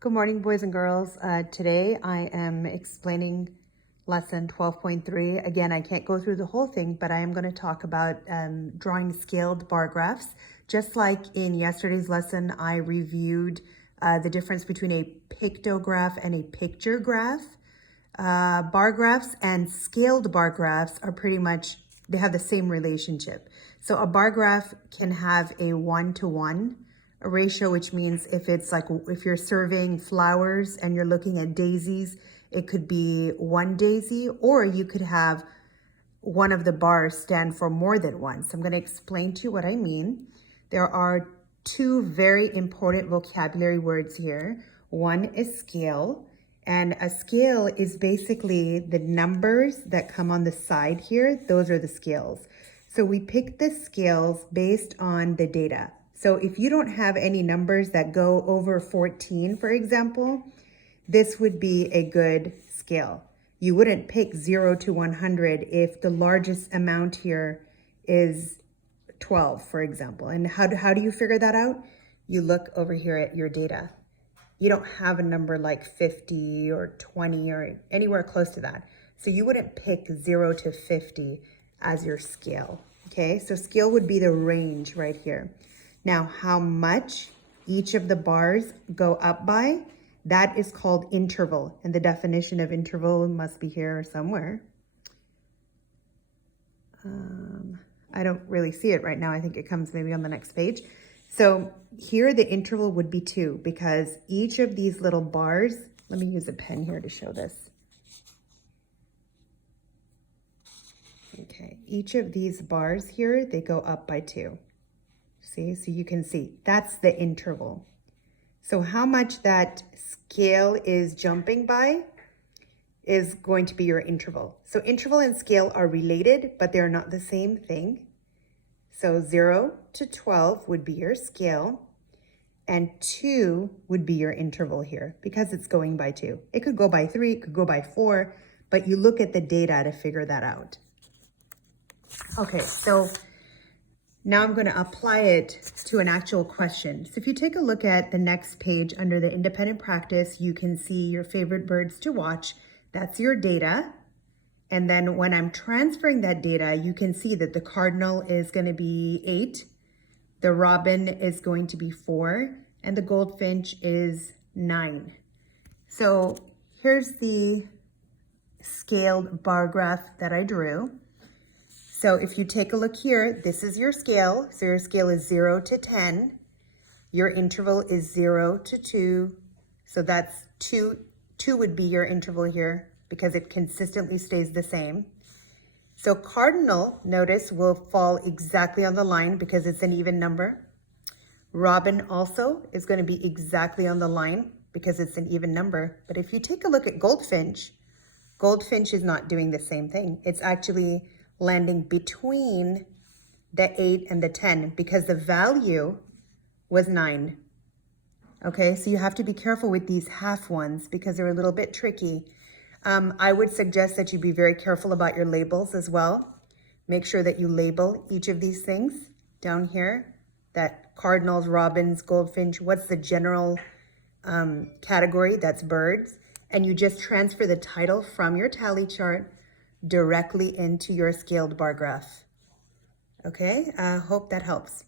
Good morning, boys and girls. Today I am explaining lesson 12.3. Again, I can't go through the whole thing, but I am going to talk about drawing scaled bar graphs. Just like in yesterday's lesson, I reviewed the difference between a pictograph and a picture graph. Bar graphs and scaled bar graphs are pretty much, they have the same relationship. So a bar graph can have a 1-to-1 ratio, which means if it's like, if you're serving flowers and you're looking at daisies, it could be one daisy, or you could have one of the bars stand for more than one. So I'm going to explain to you what I mean. There are two very important vocabulary words here. One is scale, and a scale is basically the numbers that come on the side here. Those are the scales. So we pick the scales based on the data. So if you don't have any numbers that go over 14, for example, this would be a good scale. You wouldn't pick 0 to 100 if the largest amount here is 12, for example. And how do you figure that out? You look over here at your data. You don't have a number like 50 or 20 or anywhere close to that. So you wouldn't pick 0 to 50 as your scale, okay? So scale would be the range right here. Now, how much each of the bars go up by, that is called interval. And the definition of interval must be here somewhere. I don't really see it right now. I think it comes maybe on the next page. So here the interval would be 2 because each of these little bars, let me use a pen here to show this. Okay, each of these bars here, they go up by 2. See, so you can see that's the interval. So how much that scale is jumping by is going to be your interval. So interval and scale are related, but they're not the same thing. So 0 to 12 would be your scale, and 2 would be your interval here because it's going by 2. It could go by 3, it could go by 4, but you look at the data to figure that out. Okay, so now I'm going to apply it to an actual question. So if you take a look at the next page under the independent practice, you can see your favorite birds to watch. That's your data. And then when I'm transferring that data, you can see that the cardinal is going to be 8, the robin is going to be 4, and the goldfinch is 9. So here's the scaled bar graph that I drew. So if you take a look here, this is your scale. So your scale is 0 to 10. Your interval is 0 to 2. So that's 2 would be your interval here because it consistently stays the same. So cardinal, notice, will fall exactly on the line because it's an even number. Robin also is going to be exactly on the line because it's an even number. But if you take a look at goldfinch, goldfinch is not doing the same thing. It's actually landing between the 8 and the 10 because the value was 9. Okay, so you have to be careful with these half ones because they're a little bit tricky. I would suggest that you be very careful about your labels as well. Make sure that you label each of these things down here, that cardinals, robins, goldfinch, what's the general category? That's birds. And you just transfer the title from your tally chart directly into your scaled bar graph. Okay, hope that helps.